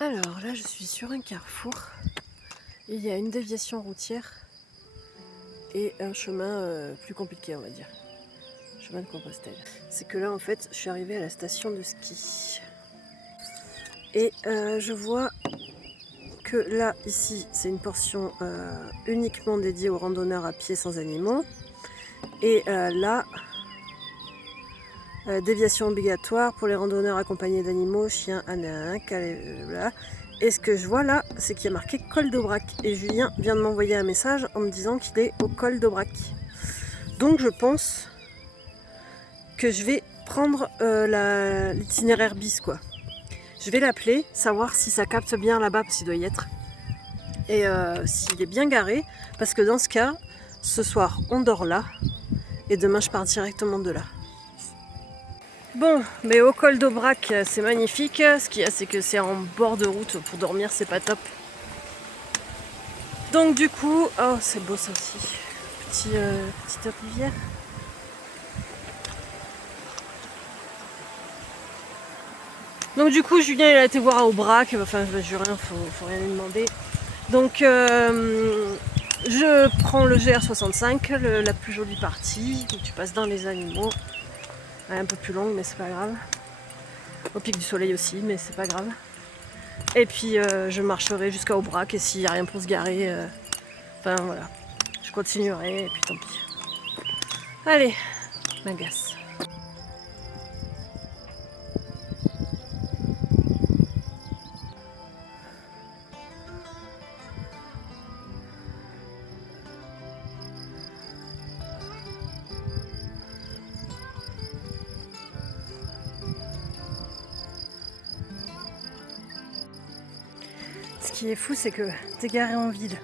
Alors là, je suis sur un carrefour. Il y a une déviation routière et un chemin plus compliqué, on va dire. Chemin de Compostelle. C'est que là, en fait, je suis arrivée à la station de ski. Et je vois que là, ici, c'est une portion uniquement dédiée aux randonneurs à pied sans animaux. Et là, déviation obligatoire pour les randonneurs accompagnés d'animaux, chiens, ânes, voilà. Et ce que je vois là, c'est qu'il y a marqué col d'Aubrac. Et Julien vient de m'envoyer un message en me disant qu'il est au col d'Aubrac. Donc je pense que je vais prendre l'itinéraire bis, quoi. Je vais l'appeler, savoir si ça capte bien là-bas, parce qu'il doit y être. Et s'il est bien garé, parce que dans ce cas, ce soir on dort là, et demain je pars directement de là. Bon, mais au col d'Aubrac, c'est magnifique. Ce qu'il y a, c'est que c'est en bord de route. Pour dormir, c'est pas top. Donc du coup, oh, c'est beau ça aussi. Petite rivière. Donc du coup, Julien, il a été voir à Aubrac. Enfin, je rien, faut rien lui demander. Donc, je prends le GR65, la plus jolie partie. Donc, tu passes dans les animaux. Elle est un peu plus longue, mais c'est pas grave. Au pic du soleil aussi, mais c'est pas grave. Et puis je marcherai jusqu'à Aubrac et s'il n'y a rien pour se garer, enfin voilà, je continuerai et puis tant pis. Allez, m'agace. Ce qui est fou, c'est que t'es garé en ville,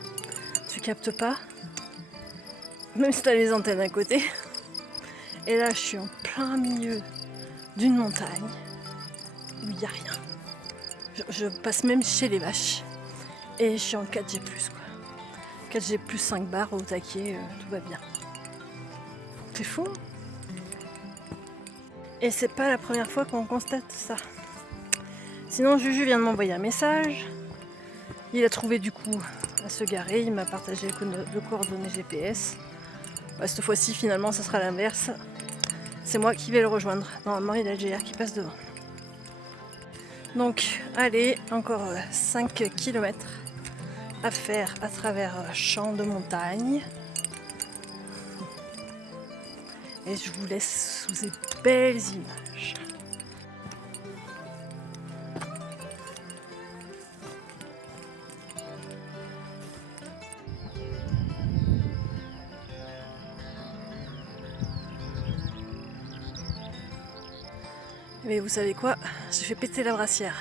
tu captes pas, même si t'as les antennes à côté. Et là, je suis en plein milieu d'une montagne où il n'y a rien. Je passe même chez les vaches et je suis en 4G+, quoi. 4G+, 5 bars au taquet, tout va bien. C'est fou. Et c'est pas la première fois qu'on constate ça. Sinon, Juju vient de m'envoyer un message. Il a trouvé du coup à se garer, il m'a partagé le coordonnées GPS. Bah, cette fois-ci, finalement, ça sera l'inverse. C'est moi qui vais le rejoindre. Normalement, il y a le GR qui passe devant. Donc, allez, encore 5 km à faire à travers champs de montagne. Et je vous laisse sous ces belles images. Mais vous savez quoi? J'ai fait péter la brassière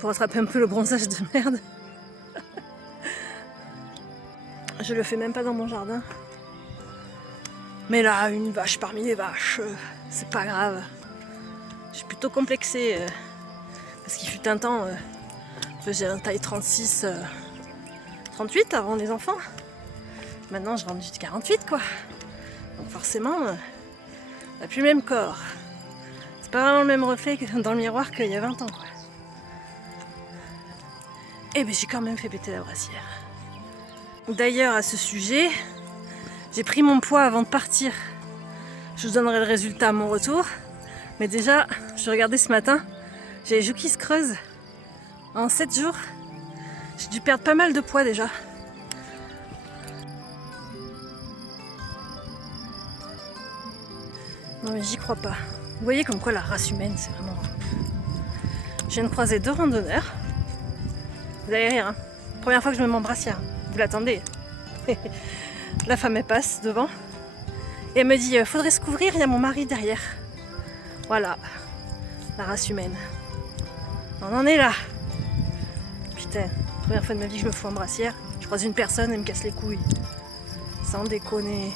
pour attraper un peu le bronzage de merde. Je le fais même pas dans mon jardin. Mais là, une vache parmi les vaches, c'est pas grave. Je suis plutôt complexée parce qu'il fut un temps, je faisais un taille 36, 38 avant les enfants. Maintenant, je rentre du 48, quoi. Donc forcément, on n'a plus le même corps. C'est pas vraiment le même reflet que dans le miroir qu'il y a 20 ans, quoi. Et ben j'ai quand même fait péter la brassière. D'ailleurs, à ce sujet, j'ai pris mon poids avant de partir. Je vous donnerai le résultat à mon retour. Mais déjà, je regardais ce matin, j'ai les joues qui se creusent. En 7 jours, j'ai dû perdre pas mal de poids déjà. Non mais j'y crois pas. Vous voyez comme quoi la race humaine, c'est vraiment... Je viens de croiser 2 randonneurs. Vous allez rire, hein. Première fois que je me mets en brassière. Vous l'attendez. La femme, elle passe devant. Et elle me dit, faudrait se couvrir, il y a mon mari derrière. Voilà, la race humaine. On en est là. Putain, première fois de ma vie que je me fous en brassière. Je croise une personne, elle me casse les couilles. Sans déconner.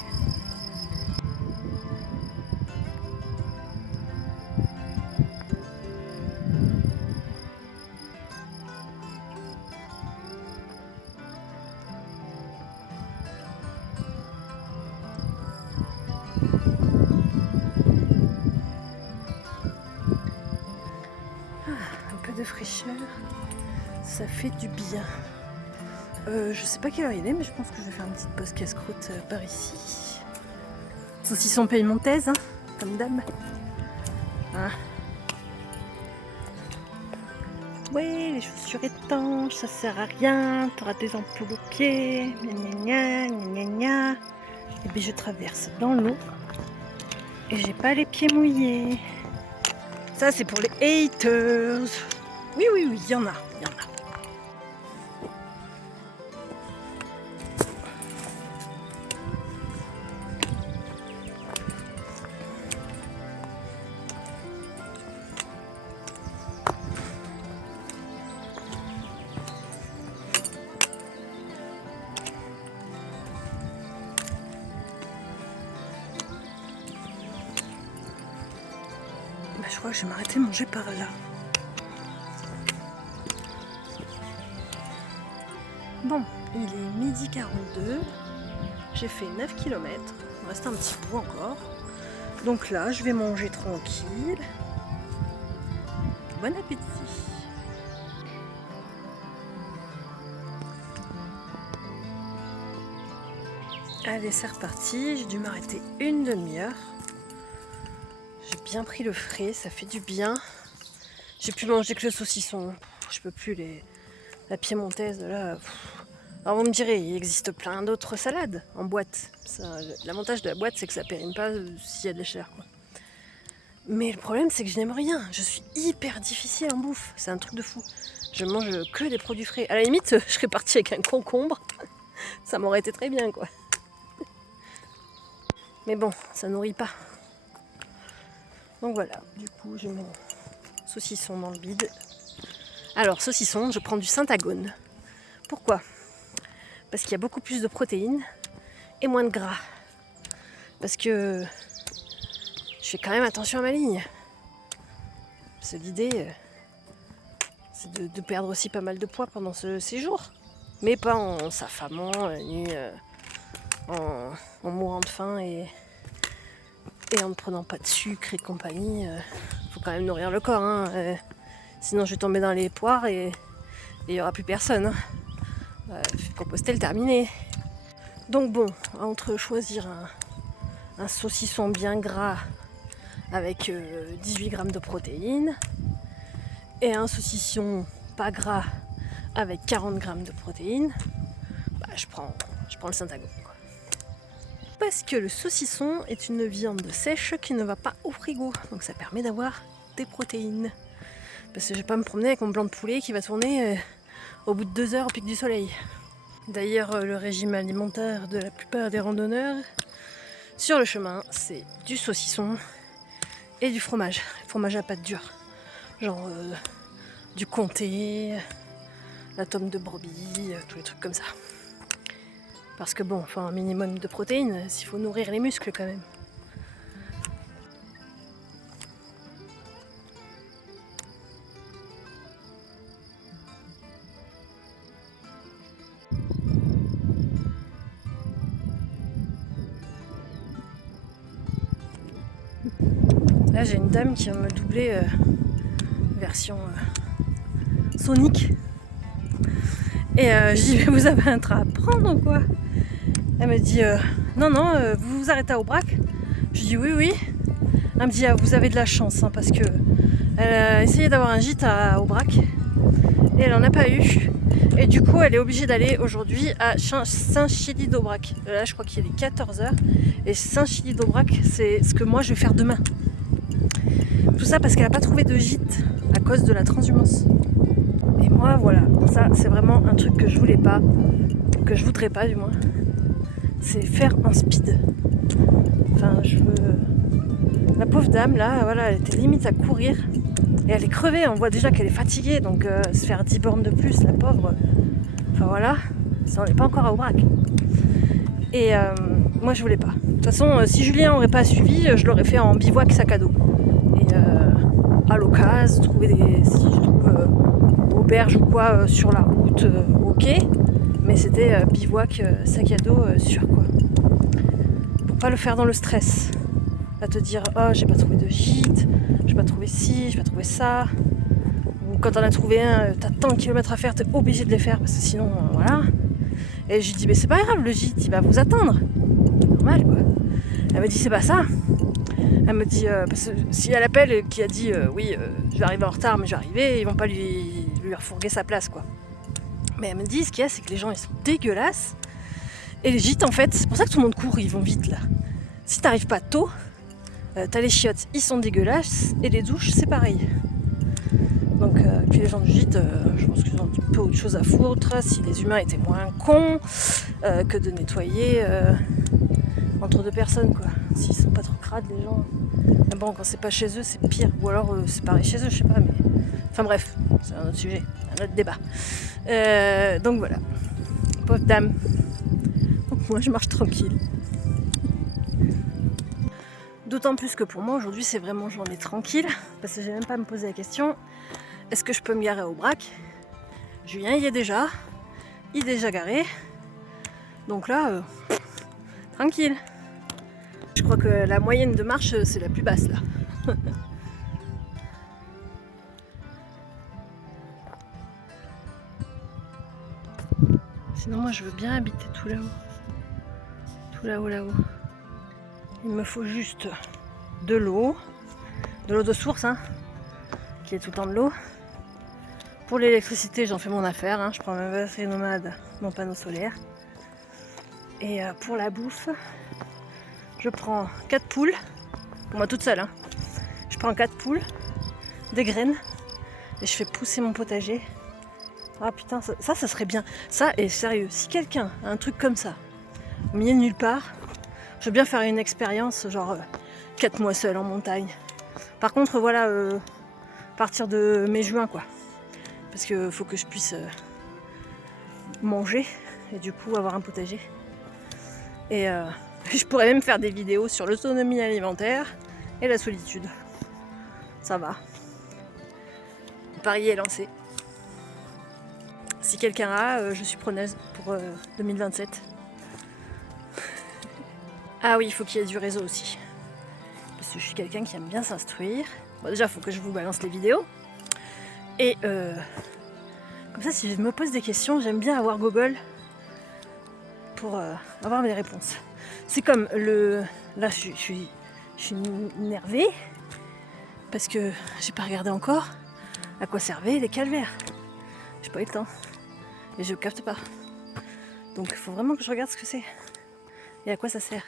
fraîcheur, ça fait du bien. Je sais pas quelle heure il est, mais je pense que je vais faire une petite pause casse-croûte par ici. Saucisson piemontaise, hein, comme d'hab. Hein. Ouais, les chaussures étanches, ça sert à rien, t'auras des ampoules aux pieds, gna gna gna gna gna. Et puis je traverse dans l'eau et j'ai pas les pieds mouillés. Ça c'est pour les haters. Oui, oui, oui, il y en a, il y en a. Je crois que je vais m'arrêter de manger par là. Bon, il est 12h42. J'ai fait 9 km. Il me reste un petit bout encore. Donc là, je vais manger tranquille. Bon appétit. Allez, c'est reparti. J'ai dû m'arrêter une demi-heure. J'ai bien pris le frais, ça fait du bien. J'ai pu manger que le saucisson. Je peux plus la piémontaise là. Alors vous me direz, il existe plein d'autres salades en boîte. L'avantage de la boîte, c'est que ça périme pas s'il y a de la chair, quoi. Mais le problème, c'est que je n'aime rien. Je suis hyper difficile en bouffe. C'est un truc de fou. Je mange que des produits frais. À la limite, je serais partie avec un concombre. Ça m'aurait été très bien, quoi. Mais bon, ça nourrit pas. Donc voilà, du coup j'ai mon saucisson dans le bide. Alors saucisson, je prends du Syntagone. Pourquoi? Parce qu'il y a beaucoup plus de protéines et moins de gras. Parce que je fais quand même attention à ma ligne. Parce que l'idée, c'est de perdre aussi pas mal de poids pendant ce séjour. Mais pas en s'affamant, ni en mourant de faim et en ne prenant pas de sucre et compagnie. Faut quand même nourrir le corps, hein. Sinon je vais tomber dans les poires et il n'y aura plus personne, hein. Compostelle terminé. Donc bon, entre choisir un saucisson bien gras avec 18 grammes de protéines et un saucisson pas gras avec 40 grammes de protéines, bah, je prends le Syntagone. Parce que le saucisson est une viande sèche qui ne va pas au frigo. Donc ça permet d'avoir des protéines. Parce que je vais pas me promener avec mon blanc de poulet qui va tourner au bout de 2 heures au pic du soleil. D'ailleurs, le régime alimentaire de la plupart des randonneurs sur le chemin, c'est du saucisson et du fromage. Fromage à pâte dure. Genre du comté, la tome de brebis, tous les trucs comme ça. Parce que bon, enfin un minimum de protéines, s'il faut nourrir les muscles quand même. Là j'ai une dame qui vient me doubler version Sonic. Et je dis, mais vous avez un train à prendre ou quoi? Elle me dit, non, vous vous arrêtez à Aubrac? Je dis, oui, oui. Elle me dit, ah, vous avez de la chance, hein, parce que elle a essayé d'avoir un gîte à Aubrac et elle n'en a pas eu. Et du coup, elle est obligée d'aller aujourd'hui à Saint-Chély-d'Aubrac. Là, je crois qu'il est 14h. Et Saint-Chély-d'Aubrac, c'est ce que moi, je vais faire demain. Tout ça parce qu'elle n'a pas trouvé de gîte à cause de la transhumance. Et moi, voilà, ça, c'est vraiment un truc que je voulais pas, que je voudrais pas, du moins. C'est faire un speed. Enfin, je veux... La pauvre dame, là, voilà, elle était limite à courir. Et elle est crevée, on voit déjà qu'elle est fatiguée. Donc, se faire 10 bornes de plus, la pauvre... Enfin, voilà, ça, on n'est pas encore à Aubrac. Et moi, je voulais pas. De toute façon, si Julien n'aurait pas suivi, je l'aurais fait en bivouac sac à dos. Et à l'occasion, trouver des... Si je trouve auberge ou quoi sur la route, ok. Mais c'était bivouac sac à dos sûr, quoi. Pour pas le faire dans le stress. À te dire, oh, j'ai pas trouvé de gîte, j'ai pas trouvé ci, j'ai pas trouvé ça. Ou quand t'en as trouvé un, t'as tant de kilomètres à faire, t'es obligé de les faire parce que sinon, voilà. Et je lui dis, mais c'est pas grave, le gîte, il va vous attendre. Normal, quoi. Elle me dit, c'est pas ça. Elle me dit, parce que si elle appelle et qui a dit, oui, je vais arriver en retard, mais je vais arriver, ils vont pas lui refourguer sa place, quoi. Mais elle me dit, ce qu'il y a, c'est que les gens, ils sont dégueulasses. Et les gîtes, en fait, c'est pour ça que tout le monde court, ils vont vite, là. Si t'arrives pas tôt, t'as les chiottes, ils sont dégueulasses, et les douches, c'est pareil. Donc, puis les gens du gîte, je pense qu'ils ont un petit peu autre chose à foutre. Si les humains étaient moins cons que de nettoyer entre deux personnes, quoi. S'ils sont pas trop crades, les gens. Mais bon, quand c'est pas chez eux, c'est pire. Ou alors c'est pareil chez eux, je sais pas. Mais enfin bref, c'est un autre sujet, un autre débat. Donc voilà, pauvre dame. Donc moi, je marche tranquille. D'autant plus que pour moi, aujourd'hui, c'est vraiment journée tranquille, parce que j'ai même pas à me poser la question. Est-ce que je peux me garer au Aubrac? Julien y est déjà. Il est déjà garé. Donc là, tranquille. Je crois que la moyenne de marche, c'est la plus basse là. Sinon moi je veux bien habiter tout là-haut. Tout là-haut, là-haut. Il me faut juste de l'eau de source, hein, qui est tout le temps de l'eau. Pour l'électricité, j'en fais mon affaire, hein. Je prends ma batterie nomade, mon panneau solaire. Et pour la bouffe, je prends 4 poules, moi toute seule, hein. Je prends 4 poules, des graines, et je fais pousser mon potager. Ah putain, ça serait bien. Ça, et sérieux, si quelqu'un a un truc comme ça, au milieu de nulle part, je veux bien faire une expérience, genre 4 mois seule en montagne. Par contre, voilà, à partir de mai-juin, quoi. Parce qu'il faut que je puisse manger, et du coup avoir un potager. Et je pourrais même faire des vidéos sur l'autonomie alimentaire et la solitude. Ça va. Le pari est lancé. Si quelqu'un a, je suis preneuse pour 2027. Ah oui, il faut qu'il y ait du réseau aussi. Parce que je suis quelqu'un qui aime bien s'instruire. Bon, déjà, il faut que je vous balance les vidéos. Et comme ça, si je me pose des questions, j'aime bien avoir Google pour avoir mes réponses. C'est comme le... Là, je suis énervée parce que j'ai pas regardé encore à quoi servaient les calvaires. J'ai pas eu le temps. Et je capte pas. Donc il faut vraiment que je regarde ce que c'est. Et à quoi ça sert.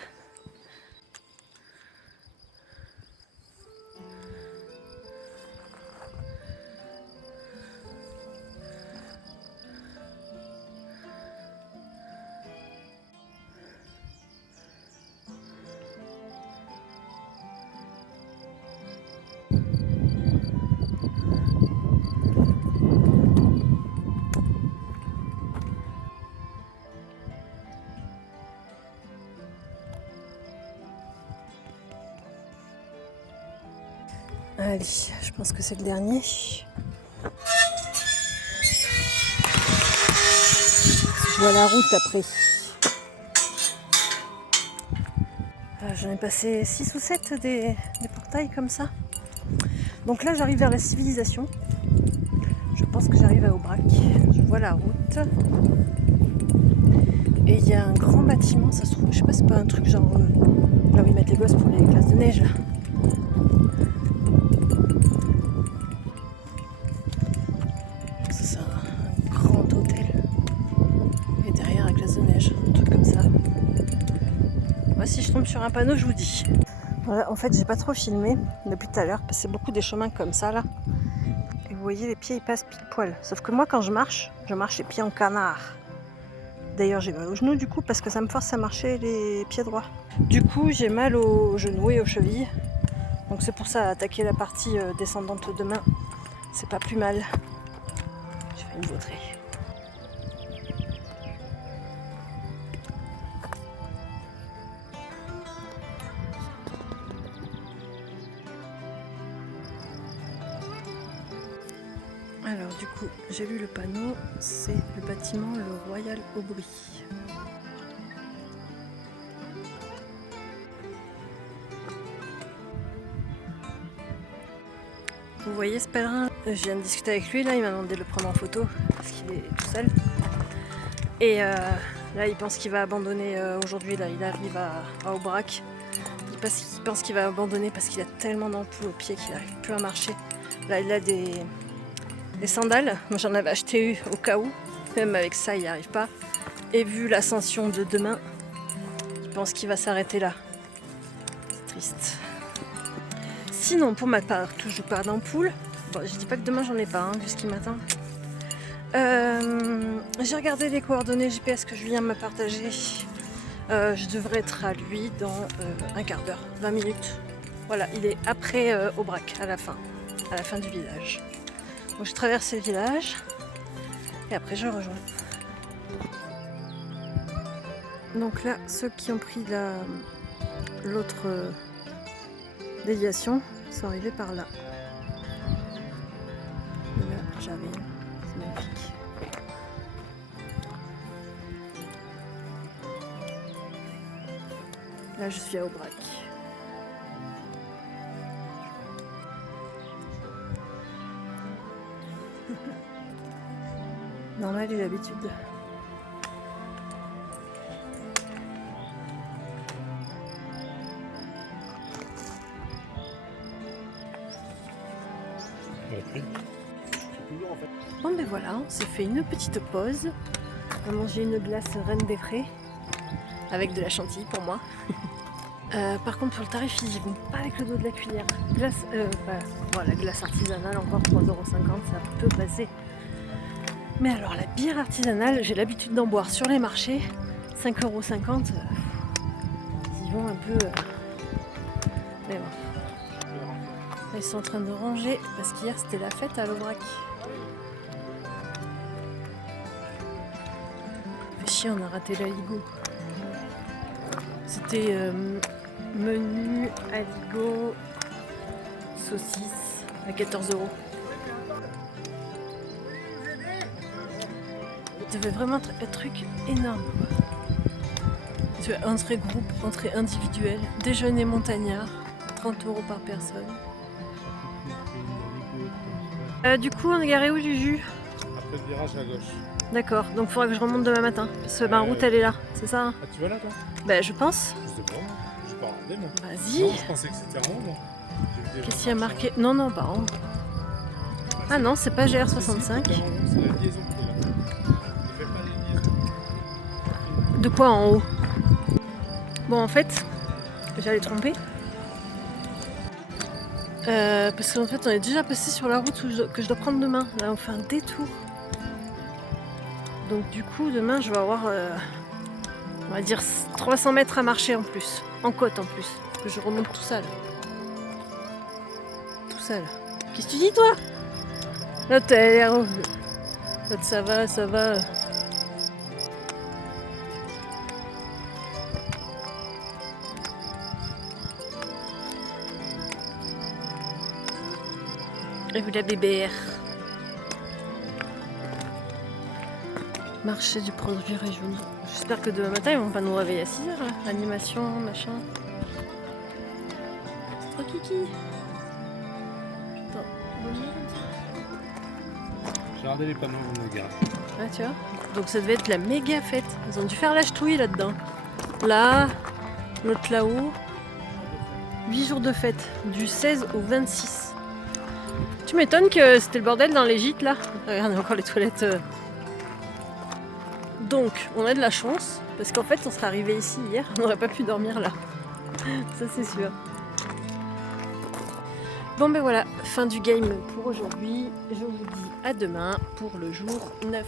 Allez, je pense que c'est le dernier. Je vois la route après. J'en ai passé 6 ou 7 des portails comme ça. Donc là, j'arrive vers la civilisation. Je pense que j'arrive à Aubrac. Je vois la route. Et il y a un grand bâtiment, ça se trouve, je sais pas, c'est pas un truc genre là où ils mettent les gosses pour les classes de neige là. C'est un grand hôtel. Et derrière la classe de neige, un truc comme ça. Moi, si je tombe sur un panneau, je vous dis. Voilà, en fait, j'ai pas trop filmé depuis tout à l'heure, parce que c'est beaucoup des chemins comme ça là. Et vous voyez, les pieds ils passent pile poil. Sauf que moi, quand je marche les pieds en canard. D'ailleurs, j'ai mal aux genoux du coup, parce que ça me force à marcher les pieds droits. Du coup, j'ai mal aux genoux et aux chevilles. Donc c'est pour ça, attaquer la partie descendante demain, c'est pas plus mal. Je vais me vautrer. Alors du coup, j'ai lu le panneau, c'est le bâtiment le Royal Aubry. Vous voyez ce pèlerin? Je viens de discuter avec lui, là, il m'a demandé de le prendre en photo parce qu'il est tout seul. Et là, il pense qu'il va abandonner aujourd'hui, là, il arrive à Aubrac. Il pense qu'il va abandonner parce qu'il a tellement d'ampoules aux pieds qu'il n'arrive plus à marcher. Là, il a des sandales. Moi, j'en avais acheté au cas où. Même avec ça, il n'y arrive pas. Et vu l'ascension de demain, il pense qu'il va s'arrêter là. C'est triste. Sinon, pour ma part, toujours pas d'ampoule. Bon, je dis pas que demain, j'en ai pas, jusqu'à matin. J'ai regardé les coordonnées GPS que Julien m'a partagées. Je devrais être à lui dans un quart d'heure, 20 minutes. Voilà, il est après Aubrac, à la fin du village. Donc je traverse le village et après je rejoins. Donc là, ceux qui ont pris l'autre déviation sont arrivés par là. Et là, j'arrive. C'est magnifique. Là, je suis à Aubrac. Normal, j'ai l'habitude. Bon ben voilà, on s'est fait une petite pause. On a mangé une glace Reine des Prés avec de la chantilly pour moi. Par contre pour le tarif ils y vont pas avec le dos de la cuillère. La glace artisanale encore 3,50 €, ça peut passer. Mais alors la bière artisanale, j'ai l'habitude d'en boire sur les marchés, 5,50 €, ils y vont un peu... Mais bon. Ils sont en train de ranger parce qu'hier c'était la fête à l'Aubrac. Fait chier, on a raté l'aligot. C'était menu aligot saucisse à 14 €. Ça devait vraiment être un truc énorme. Tu as entrée groupe, entrée individuelle, déjeuner montagnard, 30 € par personne. Du coup, on est garé où, Juju? Après le virage à gauche. D'accord, donc il faudra que je remonte demain matin. Parce que ma route elle est là, c'est ça hein? Ah, tu vas là toi? Bah, je pense. Je sais pas, j'ai pas regardé moi. Vas-y. Non, je pensais que c'était en haut moi. Qu'est-ce qu'il y a marqué? Non, non, pas en haut. Ah non, c'est pas GR65. C'est la liaison qui est là. Ne fais pas les liaisons. De quoi en haut? Bon, en fait, j'allais tromper. Parce qu'en fait, on est déjà passé sur la route que je dois prendre demain. Là, on fait un détour. Donc, du coup, demain, je vais avoir, on va dire, 300 mètres à marcher en plus. En côte en plus. Parce que je remonte tout seul. Tout seul. Qu'est-ce que tu dis, toi? Là, t'as l'air... Ça va, ça va. Et vous la bébé. Marché du produit régional. J'espère que demain matin ils vont pas nous réveiller à 6 h. Animation, machin. C'est trop kiki. Putain, J'ai regardé les panneaux de la gare. ah, tu vois. Donc ça devait être la méga fête. Ils ont dû faire la ch'touille là-dedans. Là, l'autre là-haut. 8 jours de fête, du 16 au 26. Tu m'étonnes que c'était le bordel dans les gîtes là. Regardez encore les toilettes. Donc, on a de la chance, parce qu'en fait, on serait arrivé ici hier, on n'aurait pas pu dormir là. Ça, c'est sûr. Bon, ben voilà, fin du game pour aujourd'hui. Je vous dis à demain pour le jour 9.